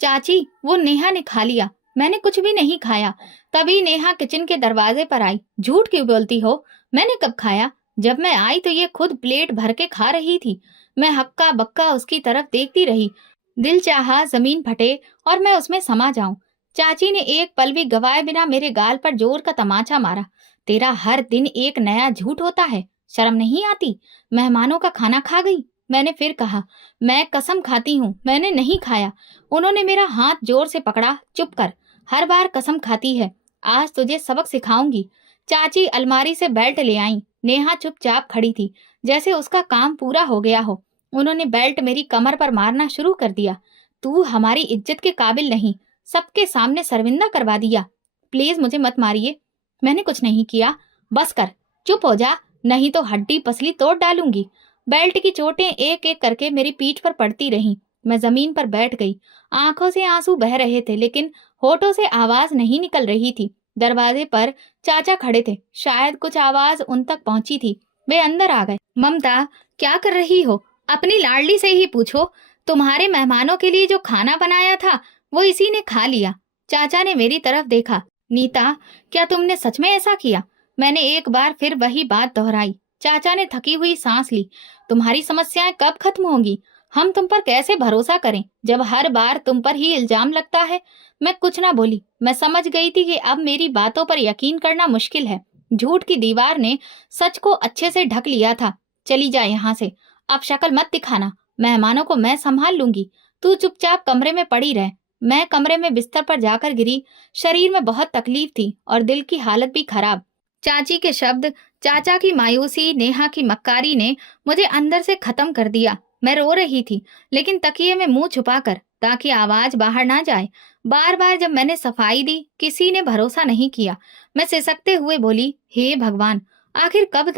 चाची वो नेहा ने खा लिया, मैंने कुछ भी नहीं खाया। तभी नेहा किचन के दरवाजे पर आई। झूठ क्यों बोलती हो? मैंने कब खाया? जब मैं आई तो ये खुद प्लेट भर के खा रही थी। मैं हक्का बक्का उसकी तरफ देखती रही। दिल चाहा जमीन फटे और मैं उसमें समा जाऊं। चाची ने एक पल भी गवाए बिना मेरे गाल पर जोर का तमाचा मारा। तेरा हर दिन एक नया झूठ होता है, शर्म नहीं आती? मेहमानों का खाना खा गई। मैंने फिर कहा, मैं कसम खाती हूँ मैंने नहीं खाया। उन्होंने मेरा हाथ जोर से पकड़ा। चुप कर, हर बार कसम खाती है। आज तुझे सबक सिखाऊंगी। चाची अलमारी से बेल्ट ले आई। नेहा चुपचाप खड़ी थी, जैसे उसका काम पूरा हो गया हो। उन्होंने बेल्ट मेरी कमर पर मारना शुरू कर दिया। तू हमारी इज्जत के काबिल नहीं, सबके सामने शर्मिंदा करवा दिया। प्लीज मुझे मत मारिए, मैंने कुछ नहीं किया। बस कर, चुप हो जा, नहीं तो हड्डी पसली तोड़ डालूंगी। बेल्ट की चोटें एक एक करके मेरी पीठ पर पड़ती रहीं। मैं जमीन पर बैठ गई। आंखों से आंसू बह रहे थे, लेकिन होठों से आवाज नहीं निकल रही थी। दरवाजे पर चाचा खड़े थे, शायद कुछ आवाज उन तक पहुंची थी। वे अंदर आ गए। ममता, क्या कर रही हो? अपनी लाडली से ही पूछो। तुम्हारे मेहमानों के लिए जो खाना बनाया था वो इसी ने खा लिया। चाचा ने मेरी तरफ देखा। नीता, क्या तुमने सच में ऐसा किया? मैंने एक बार फिर वही बात दोहराई। चाचा ने थकी हुई सांस ली। तुम्हारी समस्याएं कब खत्म होंगी? हम तुम पर कैसे भरोसा करें जब हर बार तुम पर ही इल्जाम लगता है? मैं कुछ ना बोली। मैं समझ गई थी कि अब मेरी बातों पर यकीन करना मुश्किल है। झूठ की दीवार ने सच को अच्छे से ढक लिया था। चली जा यहाँ से, अब शक्ल मत दिखाना। मेहमानों को मैं संभाल लूंगी, तू चुपचाप कमरे में पड़ी रह। मैं कमरे में बिस्तर पर जाकर गिरी। शरीर में बहुत तकलीफ थी और दिल की हालत भी खराब। चाची के शब्द, चाचा की मायूसी, नेहा की मक्कारी ने मुझे अंदर से खत्म कर दिया। मैं रो रही थी, लेकिन तकिए में मुंह छुपाकर, ताकि आवाज बाहर ना जाए। बार बार जब मैंने सफाई दी, किसी ने भरोसा नहीं किया। मैं सिसकते हुए बोली, हे भगवान, आखिर कब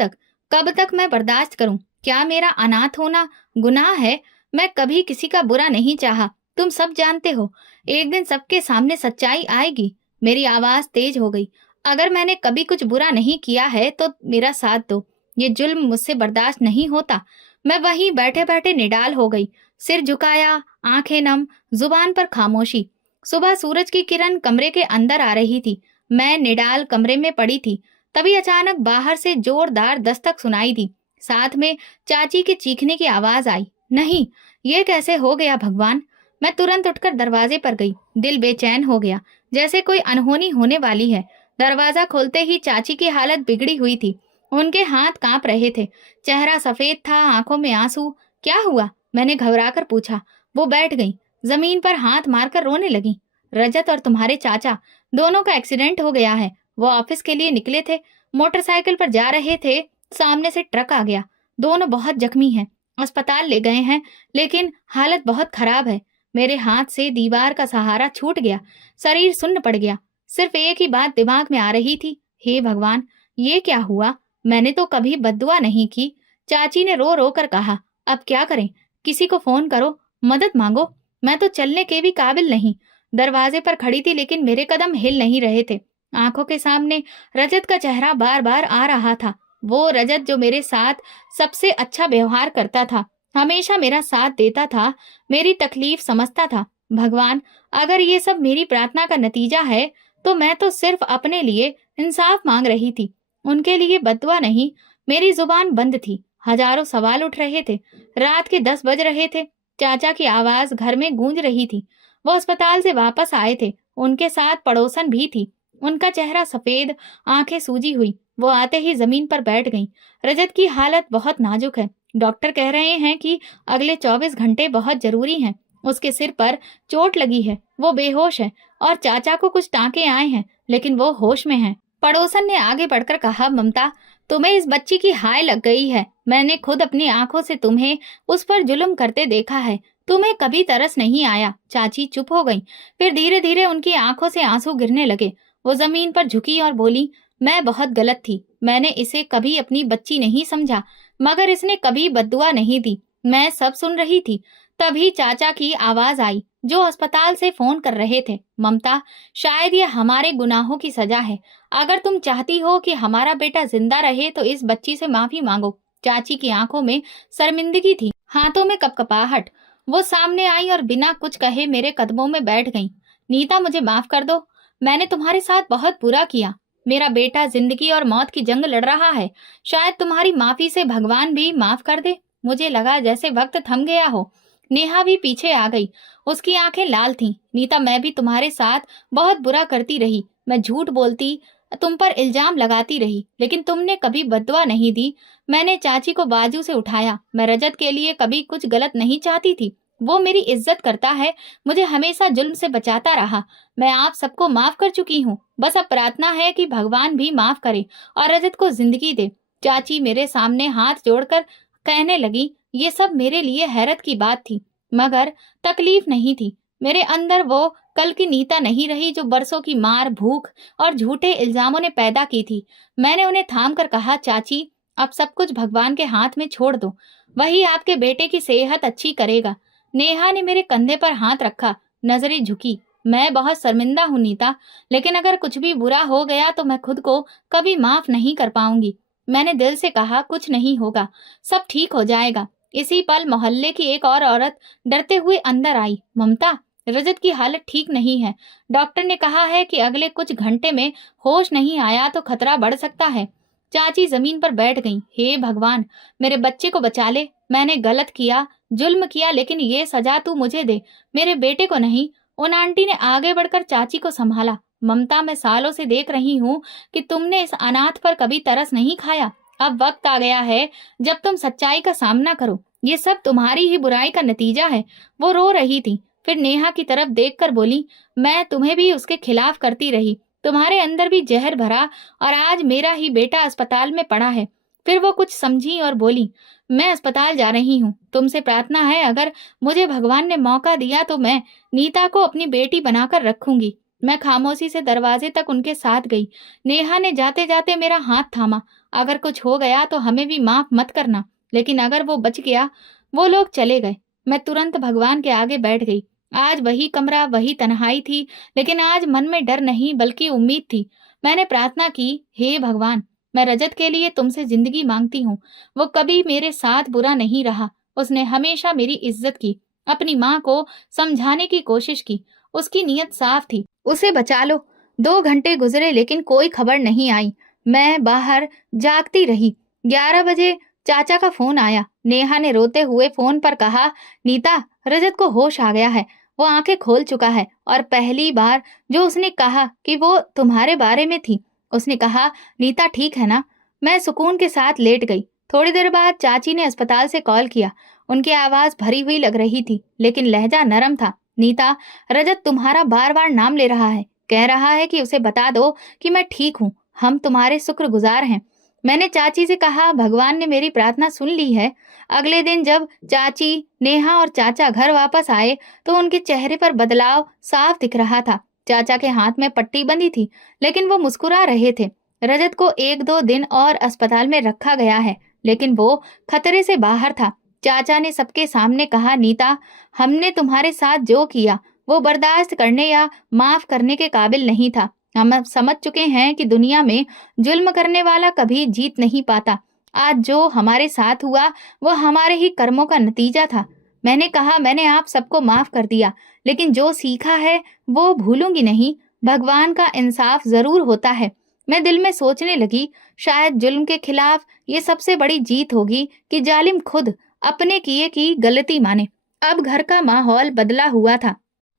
तक मैं बर्दाश्त करूं? क्या मेरा अनाथ होना गुनाह है? मैं कभी किसी का बुरा नहीं चाहा, तुम सब जानते हो। एक दिन सबके सामने सच्चाई आएगी। मेरी आवाज तेज हो गई। अगर मैंने कभी कुछ बुरा नहीं किया है तो मेरा साथ दो। ये जुल्म मुझसे बर्दाश्त नहीं होता। मैं वहीं बैठे बैठे निडाल हो गई। सिर झुकाया, आंखें नम, जुबान पर खामोशी। सुबह सूरज की किरण कमरे के अंदर आ रही थी। मैं निडाल कमरे में पड़ी थी। तभी अचानक बाहर से जोरदार दस्तक सुनाई दी। साथ में चाची के चीखने की आवाज आई। नहीं, ये कैसे हो गया भगवान? मैं तुरंत उठकर दरवाजे पर गई। दिल बेचैन हो गया, जैसे कोई अनहोनी होने वाली है। दरवाजा खोलते ही चाची की हालत बिगड़ी हुई थी। उनके हाथ कांप रहे थे, चेहरा सफेद था, आंखों में आंसू। क्या हुआ? मैंने घबराकर पूछा। वो बैठ गई, जमीन पर हाथ मारकर रोने लगी। रजत और तुम्हारे चाचा दोनों का एक्सीडेंट हो गया है। वो ऑफिस के लिए निकले थे, मोटरसाइकिल पर जा रहे थे, सामने से ट्रक आ गया। दोनों बहुत जख्मी हैं, अस्पताल ले गए हैं, लेकिन हालत बहुत खराब है। मेरे हाथ से दीवार का सहारा छूट गया, शरीर सुन्न पड़ गया। सिर्फ एक ही बात दिमाग में आ रही थी, हे भगवान, ये क्या हुआ? मैंने तो कभी बद्दुआ नहीं की। चाची ने रो रो कर कहा, अब क्या करें? किसी को फोन करो, मदद मांगो। मैं तो चलने के भी काबिल नहीं। दरवाजे पर खड़ी थी, लेकिन मेरे कदम हिल नहीं रहे थे। आंखों के सामने रजत का चेहरा बार बार आ रहा था। वो रजत जो मेरे साथ सबसे अच्छा व्यवहार करता था, हमेशा मेरा साथ देता था, मेरी तकलीफ समझता था। भगवान, अगर ये सब मेरी प्रार्थना का नतीजा है तो मैं तो सिर्फ अपने लिए इंसाफ मांग रही थी, उनके लिए बद्दुआ नहीं। मेरी जुबान बंद थी, हजारों सवाल उठ रहे थे। रात के 10 बज रहे थे। चाचा की आवाज घर में गूंज रही थी। वो अस्पताल से वापस आए थे, उनके साथ पड़ोसन भी थी। उनका चेहरा सफेद, आंखें सूजी हुई। वो आते ही जमीन पर बैठ गईं। रजत की हालत बहुत नाजुक है। डॉक्टर कह रहे हैं कि अगले 24 घंटे बहुत जरूरी हैं। उसके सिर पर चोट लगी है, वो बेहोश है, और चाचा को कुछ टांके आए हैं, लेकिन वो होश में हैं। पड़ोसन ने आगे बढ़कर कहा, ममता, तुम्हें इस बच्ची की हाय लग गई है। मैंने खुद अपनी आंखों से तुम्हें उस पर जुल्म करते देखा है। तुम्हें कभी तरस नहीं आया। चाची चुप हो गई। फिर धीरे धीरे उनकी आंखों से आंसू गिरने लगे। वो जमीन पर झुकी और बोली, मैं बहुत गलत थी। मैंने इसे कभी अपनी बच्ची नहीं समझा, मगर इसने कभी बद्दुआ नहीं दी। मैं सब सुन रही थी। तभी चाचा की आवाज आई, जो अस्पताल से फोन कर रहे थे। ममता, शायद ये हमारे गुनाहों की सजा है। अगर तुम चाहती हो कि हमारा बेटा जिंदा रहे तो इस बच्ची से माफी मांगो। चाची की आंखों में शर्मिंदगी थी, हाथों में कपकपाहट। वो सामने आई और बिना कुछ कहे मेरे कदमों में बैठ गईं। नीता, मुझे माफ कर दो। मैंने तुम्हारे साथ बहुत बुरा किया। मेरा बेटा जिंदगी और मौत की जंग लड़ रहा है। शायद तुम्हारी माफी से भगवान भी माफ कर दे। मुझे लगा जैसे वक्त थम गया हो। नेहा भी पीछे आ गई। उसकी आंखें लाल थीं। नीता, मैं भी तुम्हारे साथ बहुत बुरा करती रही। मैं झूठ बोलती, तुम पर इल्जाम लगाती रही, लेकिन तुमने कभी बद्दुआ नहीं दी। मैंने चाची को बाजू से उठाया। मैं रजत के लिए कभी कुछ गलत नहीं चाहती थी। वो मेरी इज्जत करता है, मुझे हमेशा जुल्म से बचाता रहा। मैं आप सबको माफ कर चुकी हूँ। बस अब प्रार्थना है कि भगवान भी माफ करे और रजत को जिंदगी दे। चाची मेरे सामने हाथ जोड़कर कहने लगी, ये सब मेरे लिए हैरत की बात थी, मगर तकलीफ नहीं थी। मेरे अंदर वो कल की नीता नहीं रही जो बरसों की मार, भूख और झूठे इल्जामों ने पैदा की थी। मैंने उन्हें थाम कर कहा, चाची, अब सब कुछ भगवान के हाथ में छोड़ दो। वही आपके बेटे की सेहत अच्छी करेगा। नेहा ने मेरे कंधे पर हाथ रखा, नजरें झुकी। मैं बहुत शर्मिंदा हूँ नीता, लेकिन अगर कुछ भी बुरा हो गया तो मैं खुद को कभी माफ नहीं कर पाऊंगी। मैंने दिल से कहा, कुछ नहीं होगा, सब ठीक हो जाएगा। इसी पल मोहल्ले की एक और औरत डरते हुए अंदर आई। ममता, रजत की हालत ठीक नहीं है। डॉक्टर ने कहा है कि अगले कुछ घंटे में होश नहीं आया तो खतरा बढ़ सकता है। चाची जमीन पर बैठ गईं। हे भगवान, मेरे बच्चे को बचा ले। मैंने गलत किया, जुल्म किया, लेकिन ये सजा तू मुझे दे, मेरे बेटे को नहीं। उन आंटी ने आगे बढ़कर चाची को संभाला। ममता, मैं सालों से देख रही हूँ कि तुमने इस अनाथ पर कभी तरस नहीं खाया। अब वक्त आ गया है जब तुम सच्चाई का सामना करो। ये सब तुम्हारी ही बुराई का नतीजा है। वो रो रही थी, फिर नेहा की तरफ देखकर बोली, मैं तुम्हें भी उसके खिलाफ करती रही। तुम्हारे अंदर भी जहर भरा और आज मेरा ही बेटा अस्पताल में पड़ा है। फिर वो कुछ समझी और बोली, मैं अस्पताल जा रही हूँ। तुमसे प्रार्थना है, अगर मुझे भगवान ने मौका दिया तो मैं नीता को अपनी बेटी बनाकर रखूंगी। मैं खामोशी से दरवाजे तक उनके साथ गई। नेहा ने जाते जाते मेरा हाथ थामा। अगर कुछ हो गया तो हमें भी माफ मत करना, लेकिन अगर वो बच गया। वो लोग चले गए। मैं तुरंत भगवान के आगे बैठ गई। आज वही कमरा, वही तन्हाई थी, लेकिन आज मन में डर नहीं बल्कि उम्मीद थी। मैंने प्रार्थना की, हे भगवान, मैं रजत के लिए तुमसे जिंदगी मांगती हूँ। वो कभी मेरे साथ बुरा नहीं रहा। उसने हमेशा मेरी इज्जत की। अपनी माँ को समझाने की कोशिश की। उसकी नीयत साफ थी, उसे बचा लो। 2 घंटे गुजरे लेकिन कोई खबर नहीं आई। मैं बाहर जागती रही। 11 बजे चाचा का फोन आया। नेहा ने रोते हुए फोन पर कहा, नीता, रजत को होश आ गया है। वो आंखें खोल चुका है और पहली बार जो उसने कहा कि वो तुम्हारे बारे में थी। उसने कहा, नीता ठीक है ना? मैं सुकून के साथ लेट गई। थोड़ी देर बाद चाची ने अस्पताल से कॉल किया। उनकी आवाज भरी हुई लग रही थी, लेकिन लहजा नरम था। नीता, रजत तुम्हारा बार बार नाम ले रहा है। कह रहा है कि उसे बता दो कि मैं ठीक हूँ। हम तुम्हारे शुक्रगुजार हैं। मैंने चाची से कहा, भगवान ने मेरी प्रार्थना सुन ली है। अगले दिन जब चाची, नेहा और चाचा घर वापस आए तो उनके चेहरे पर बदलाव साफ दिख रहा था। चाचा के हाथ में पट्टी बंधी थी, लेकिन वो मुस्कुरा रहे थे। रजत को 1-2 दिन और अस्पताल में रखा गया है, लेकिन वो खतरे से बाहर था। चाचा ने सबके सामने कहा, नीता, हमने तुम्हारे साथ जो किया वो बर्दाश्त करने या माफ करने के काबिल नहीं था। हम अब समझ चुके हैं कि दुनिया में जुल्म करने वाला कभी जीत नहीं पाता। आज जो हमारे साथ हुआ वो हमारे ही कर्मों का नतीजा था। मैंने कहा, मैंने आप सबको माफ कर दिया, लेकिन जो सीखा है वो भूलूंगी नहीं। भगवान का इंसाफ जरूर होता है। मैं दिल में सोचने लगी, शायद जुल्म के खिलाफ ये सबसे बड़ी जीत होगी कि जालिम खुद अपने किए की गलती माने। अब घर का माहौल बदला हुआ था।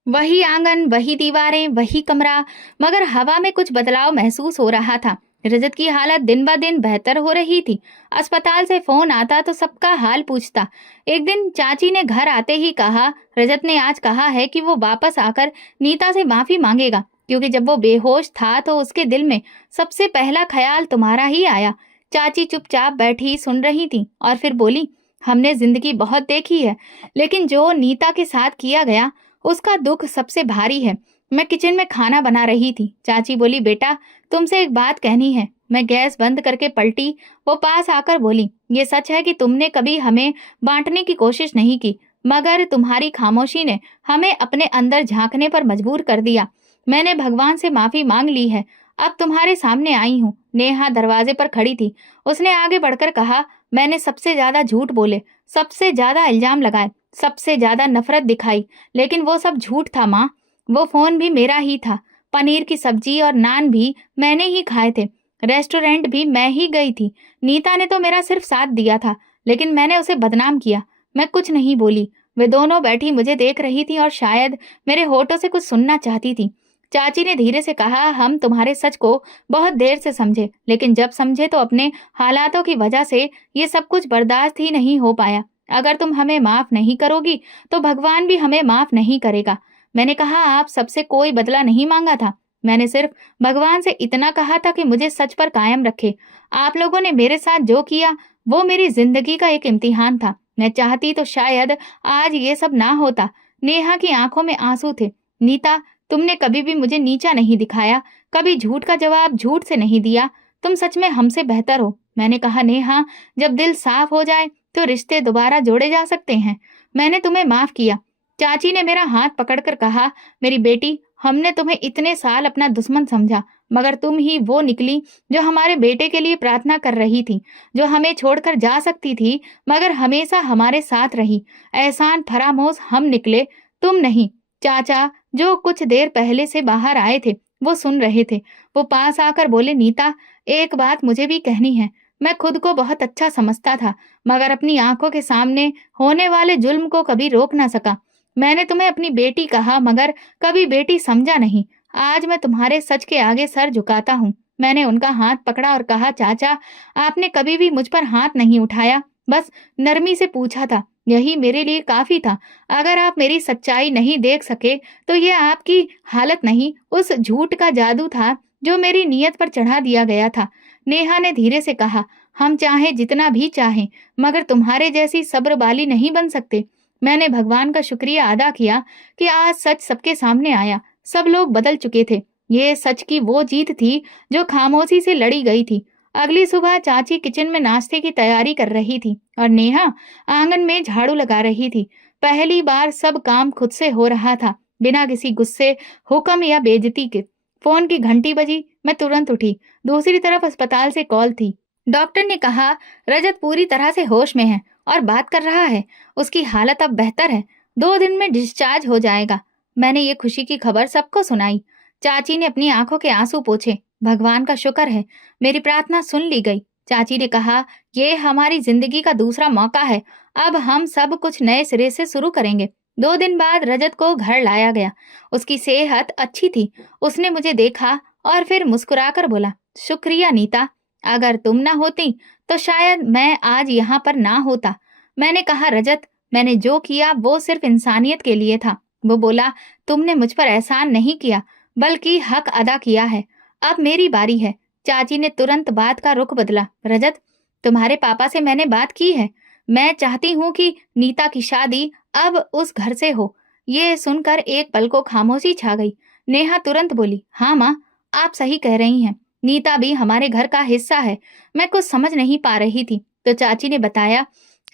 वही आंगन, वही दीवारें, वही कमरा, मगर हवा में कुछ बदलाव महसूस हो रहा था। रजत की हालत दिन ब दिन बेहतर हो रही थी। अस्पताल से फोन आता तो सबका हाल पूछता। एक दिन चाची ने घर आते ही कहा, रजत ने आज कहा है कि वो वापस आकर नीता से माफी मांगेगा, क्योंकि जब वो बेहोश था तो उसके दिल में सबसे पहला ख्याल तुम्हारा ही आया। चाची चुपचाप बैठी सुन रही थी और फिर बोली, हमने जिंदगी बहुत देखी है, लेकिन जो नीता के साथ किया गया उसका दुख सबसे भारी है। मैं किचन में खाना बना रही थी। चाची बोली, बेटा तुमसे एक बात कहनी है। मैं गैस बंद करके पलटी। वो पास आकर बोली, ये सच है कि तुमने कभी हमें बांटने की कोशिश नहीं की, मगर तुम्हारी खामोशी ने हमें अपने अंदर झांकने पर मजबूर कर दिया। मैंने भगवान से माफी मांग ली है, अब तुम्हारे सामने आई हूँ। नेहा दरवाजे पर खड़ी थी। उसने आगे बढ़कर कहा, मैंने सबसे ज्यादा झूठ बोले, सबसे ज्यादा इल्जाम लगाए, सबसे ज्यादा नफरत दिखाई, लेकिन वो सब झूठ था माँ। वो फोन भी मेरा ही था, पनीर की सब्जी और नान भी मैंने ही खाए थे, रेस्टोरेंट भी मैं ही गई थी। नीता ने तो मेरा सिर्फ साथ दिया था, लेकिन मैंने उसे बदनाम किया। मैं कुछ नहीं बोली। वे दोनों बैठी मुझे देख रही थी और शायद मेरे होठों से कुछ सुनना चाहती थी। चाची ने धीरे से कहा, हम तुम्हारे सच को बहुत देर से समझे, लेकिन जब समझे तो अपने हालातों की वजह से ये सब कुछ बर्दाश्त ही नहीं हो पाया। अगर तुम हमें माफ नहीं करोगी तो भगवान भी हमें माफ नहीं करेगा। मैंने कहा, आप सबसे कोई बदला नहीं मांगा था, मैंने सिर्फ भगवान से इतना कहा था कि मुझे सच पर कायम रखे। आप लोगों ने मेरे साथ जो किया वो मेरी जिंदगी का एक इम्तिहान था। मैं चाहती तो शायद आज ये सब ना होता। नेहा की आंखों में आंसू थे। नीता, तुमने कभी भी मुझे नीचा नहीं दिखाया, कभी झूठ का जवाब झूठ से नहीं दिया। तुम सच में हमसे बेहतर हो। मैंने कहा, नेहा, जब दिल साफ हो जाए तो रिश्ते दोबारा जोड़े जा सकते हैं। मैंने तुम्हें माफ किया। चाची ने मेरा हाथ पकड़कर कहा, मेरी बेटी, हमने तुम्हें इतने साल अपना दुश्मन समझा, मगर तुम ही वो निकली जो हमारे बेटे के लिए प्रार्थना कर रही थी, जो हमें छोड़कर जा सकती थी मगर हमेशा हमारे साथ रही। एहसान फरामोश हम निकले, तुम नहीं। चाचा, जो कुछ देर पहले से बाहर आए थे, वो सुन रहे थे। वो पास आकर बोले, नीता, एक बात मुझे भी कहनी है। मैं खुद को बहुत अच्छा समझता था, मगर अपनी आंखों के सामने होने वाले जुल्म को कभी रोक ना सका। मैंने तुम्हें अपनी बेटी कहा, मगर कभी बेटी समझा नहीं। आज मैं तुम्हारे सच के आगे सर झुकाता हूँ। मैंने उनका हाथ पकड़ा और कहा, चाचा, आपने कभी भी मुझ पर हाथ नहीं उठाया, बस नरमी से पूछा था, यही मेरे लिए काफी था। अगर आप मेरी सच्चाई नहीं देख सके तो ये आपकी हालत नहीं, उस झूठ का जादू था जो मेरी नीयत पर चढ़ा दिया गया था। नेहा ने धीरे से कहा, हम चाहे जितना भी चाहें, मगर तुम्हारे जैसी सब्र वाली नहीं बन सकते। मैंने भगवान का शुक्रिया अदा किया कि आज सच सबके सामने आया। सब लोग बदल चुके थे। ये सच की वो जीत थी जो खामोशी से लड़ी गई थी। अगली सुबह चाची किचन में नाश्ते की तैयारी कर रही थी और नेहा आंगन में झाड़ू लगा रही थी। पहली बार सब काम खुद से हो रहा था, बिना किसी गुस्से, हुक्म या बेइज्जती के। फोन की घंटी बजी, मैं तुरंत उठी। दूसरी तरफ अस्पताल से कॉल थी। डॉक्टर ने कहा, रजत पूरी तरह से होश में है और बात कर रहा है। उसकी हालत अब बेहतर है, 2 दिन में डिस्चार्ज हो जाएगा। मैंने ये खुशी की खबर सबको सुनाई। चाची ने अपनी आंखों के आंसू पोंछे। भगवान का शुक्र है, मेरी प्रार्थना सुन ली गई। चाची ने कहा, ये हमारी जिंदगी का दूसरा मौका है, अब हम सब कुछ नए सिरे से शुरू करेंगे। 2 दिन बाद रजत को घर लाया गया। उसकी सेहत अच्छी थी। उसने मुझे देखा और फिर मुस्कुराकर बोला, शुक्रिया नीता, अगर तुम ना होती तो शायद मैं आज यहाँ पर ना होता। मैंने कहा, रजत, मैंने जो किया वो सिर्फ इंसानियत के लिए था। वो बोला, तुमने मुझ पर एहसान नहीं किया, बल्कि हक अदा किया है। अब मेरी बारी है। चाची ने तुरंत बात का रुख बदला, रजत, तुम्हारे पापा से मैंने बात की है। मैं चाहती हूँ कि नीता की शादी अब उस घर से हो। ये सुनकर एक पल को खामोशी छा गई। नेहा तुरंत बोली, हाँ माँ, आप सही कह रही हैं, नीता भी हमारे घर का हिस्सा है। मैं कुछ समझ नहीं पा रही थी तो चाची ने बताया,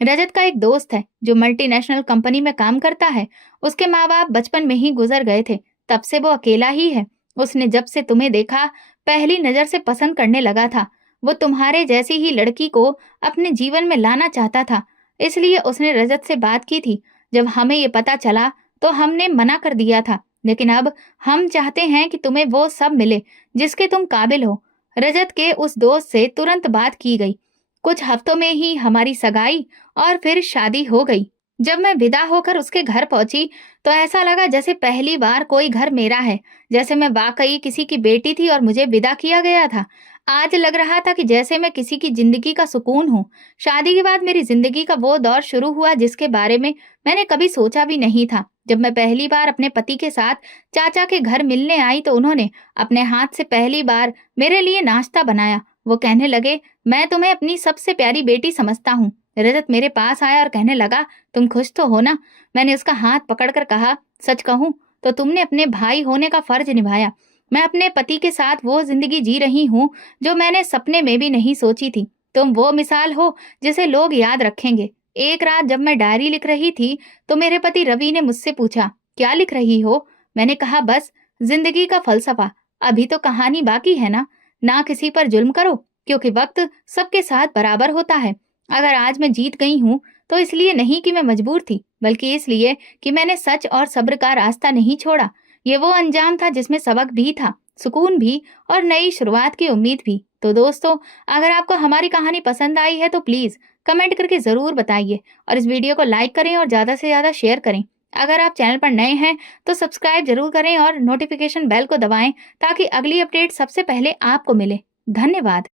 रजत का एक दोस्त है जो मल्टीनेशनल कंपनी में काम करता है। उसके माँ बाप बचपन में ही गुजर गए थे, तब से वो अकेला ही है। उसने जब से तुम्हें देखा पहली नजर से पसंद करने लगा था। वो तुम्हारे जैसी ही लड़की को अपने जीवन में लाना चाहता था, इसलिए उसने रजत से बात की थी। जब हमें ये पता चला तो हमने मना कर दिया था, लेकिन अब हम चाहते हैं कि तुम्हें वो सब मिले जिसके तुम काबिल हो। रजत के उस दोस्त से तुरंत बात की गई। कुछ हफ्तों में ही हमारी सगाई और फिर शादी हो गई। जब मैं विदा होकर उसके घर पहुंची तो ऐसा लगा जैसे पहली बार कोई घर मेरा है, जैसे मैं वाकई किसी की बेटी थी और मुझे विदा किया गया था। आज लग रहा था कि जैसे मैं किसी की जिंदगी का सुकून हूँ। शादी के बाद मेरी जिंदगी का वो दौर शुरू हुआ जिसके बारे में मैंने कभी सोचा भी नहीं था। जब मैं पहली बार अपने पति के साथ चाचा के घर मिलने आई तो उन्होंने अपने हाथ से पहली बार मेरे लिए नाश्ता बनाया। वो कहने लगे, मैं तुम्हें अपनी सबसे प्यारी बेटी समझता हूँ। रजत मेरे पास आया और कहने लगा, तुम खुश तो हो ना? मैंने उसका हाथ पकड़कर कहा, सच कहूँ तो तुमने अपने भाई होने का फर्ज निभाया। मैं अपने पति के साथ वो जिंदगी जी रही हूँ जो मैंने सपने में भी नहीं सोची थी। तुम वो मिसाल हो जिसे लोग याद रखेंगे। एक रात जब मैं डायरी लिख रही थी तो मेरे पति रवि ने मुझसे पूछा, क्या लिख रही हो? मैंने कहा, बस जिंदगी का फलसफा। अभी तो कहानी बाकी है ना किसी पर जुल्म करो, क्योंकि वक्त सबके साथ बराबर होता है। अगर आज मैं जीत गई हूँ तो इसलिए नहीं कि मैं मजबूर थी, बल्कि इसलिए कि मैंने सच और सब्र का रास्ता नहीं छोड़ा। ये वो अंजाम था जिसमें सबक भी था, सुकून भी और नई शुरुआत की उम्मीद भी। तो दोस्तों, अगर आपको हमारी कहानी पसंद आई है तो प्लीज कमेंट करके जरूर बताइए और इस वीडियो को लाइक करें और ज्यादा से ज्यादा शेयर करें। अगर आप चैनल पर नए हैं तो सब्सक्राइब जरूर करें और नोटिफिकेशन बेल को दबाएं ताकि अगली अपडेट सबसे पहले आपको मिले। धन्यवाद।